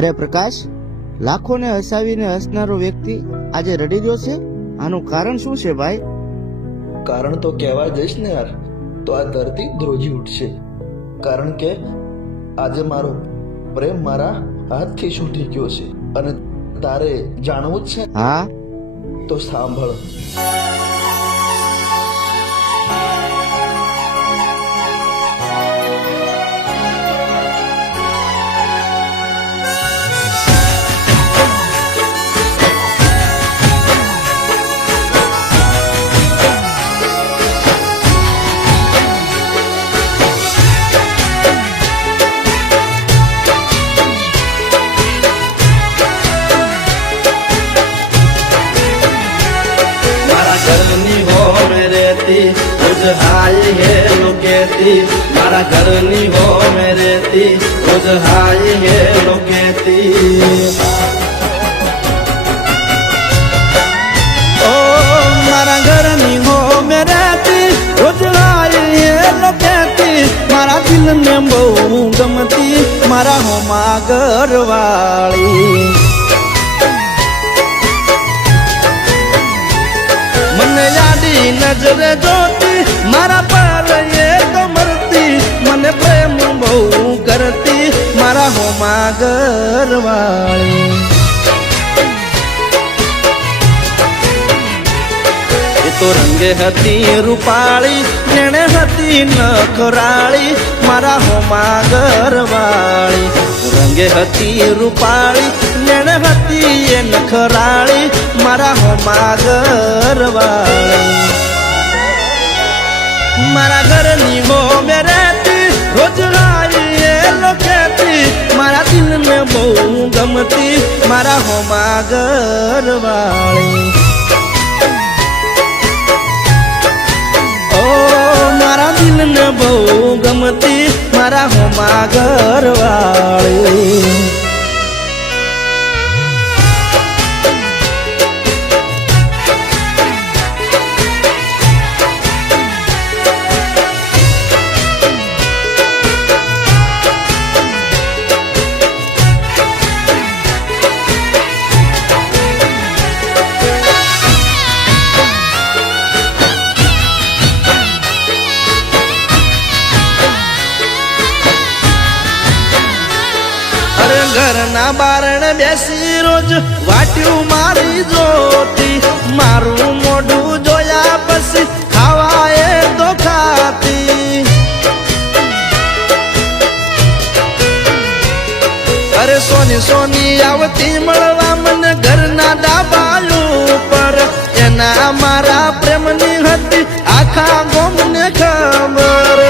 અરે પ્રકાશ, લાખોને હસાવીને હસનારો વ્યક્તિ આજે રડી રહ્યો છે. આનું કારણ શું છે ભાઈ? કારણ તો કહેવા જઈશ ને યાર તો આ ધરતી ધ્રુજી ઉઠશે. કારણ કે આજે મારો પ્રેમ મારા હાથથી છૂટી ગયો છે અને તારે જાણવું જ છે. હા તો સાંભળ. रोज हाय है लोकेती मारा घरनी हो में रहती रोज हाय है लोकेती ओ मारा घरनी हो में रहती रोज हाय है लोकेती मारा दिल ने बहु गमती मारा हो मागर वाली મને યાદી નજરે જોતી મારા પર એ તો મરતી મને પ્રેમ બહુ કરતી મારા હોમા ઘરવાળી એ તો રંગે હતી રૂપાળી જેણે હતી નખરાળી મારા હોમા ઘરવાળી રંગે હતી રૂપાળી જેણે હતી એ નખરાળી મારા હોમા ઘરવાળી મારા ઘરની હો મે રહેતી રોજ હાય એ લોકેતી મારા દિલને બહુ ગમતી મારા હોમા ઘરવાળી ઓ મારા દિલને બહુ ગમતી મારા હોમા ઘરવાળી ઘરના બારણ બેસી રોજ વાટ્યું મારી જોતી મારું મોઢું જોયા પછી ખાવા એ તો ખાતી અરે સોની સોની આવતી મળવા મને ઘરના ડાબાયું પર એના મારા પ્રેમની હતી આખા ગોમને ખબર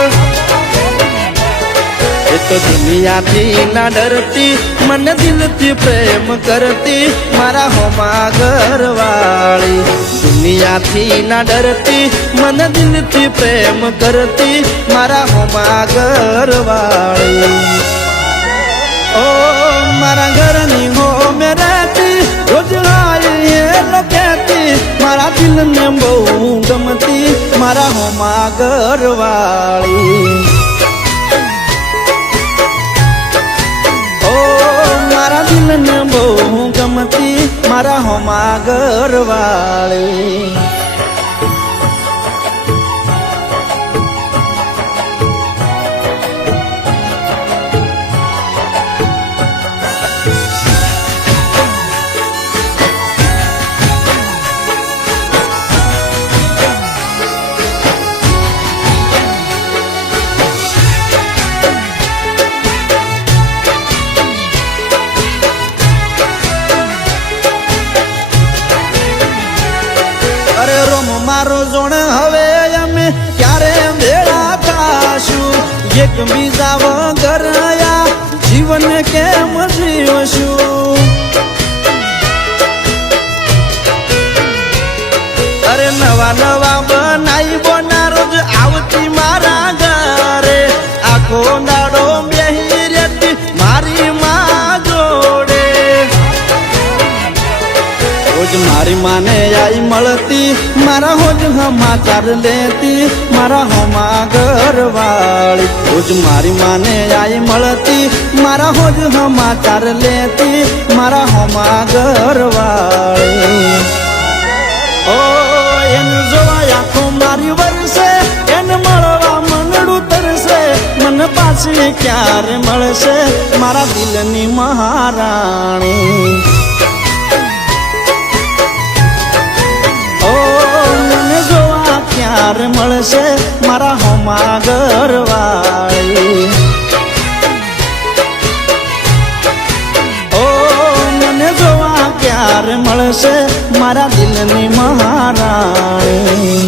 तो दुनिया थी ना डरती मन दिल थी प्रेम करती मारा होमा घरवाली दुनिया थी ना डरती मन दिल थी प्रेम करती मारा होमा घरवाली ओ मारा घरनी हो में रहती रोज हाय ये लोकेती मारा दिल ने बहु गमती मारा होमा घरवाली मारा दिल ने बहु गमती मारा होमा घरवाली अरे रोम मारो जोण हवे अमे क्यारे भेड़ा थाशु एक बीजा वगर या जीवन केम जीवशु अरे नवा नवा बनाई बोना रोज आवती मारा घरे आखो दाड़ो बेही रेती मारी मां जोड़े रोज मारी माने आई मलती मारा होज समाचार लेती मारा होमा घरवाली રોજ મારી માને આઈ મળતી, મારા હોજ સમાચાર લેતી, મારા હોમા ઘરવાળી. ઓ એને જોવા આંખો મારી વરસે, એને મળવા મનડું તરસે, મને પાછી ક્યારે મળશે મારા દિલની મહારાણી. ઓ મને જોવા ક્યારે મળશે મારા હોમા ઘરવાળી. ઓ મને જોવા ક્યારે મળશે મારા દિલની મહારાણી.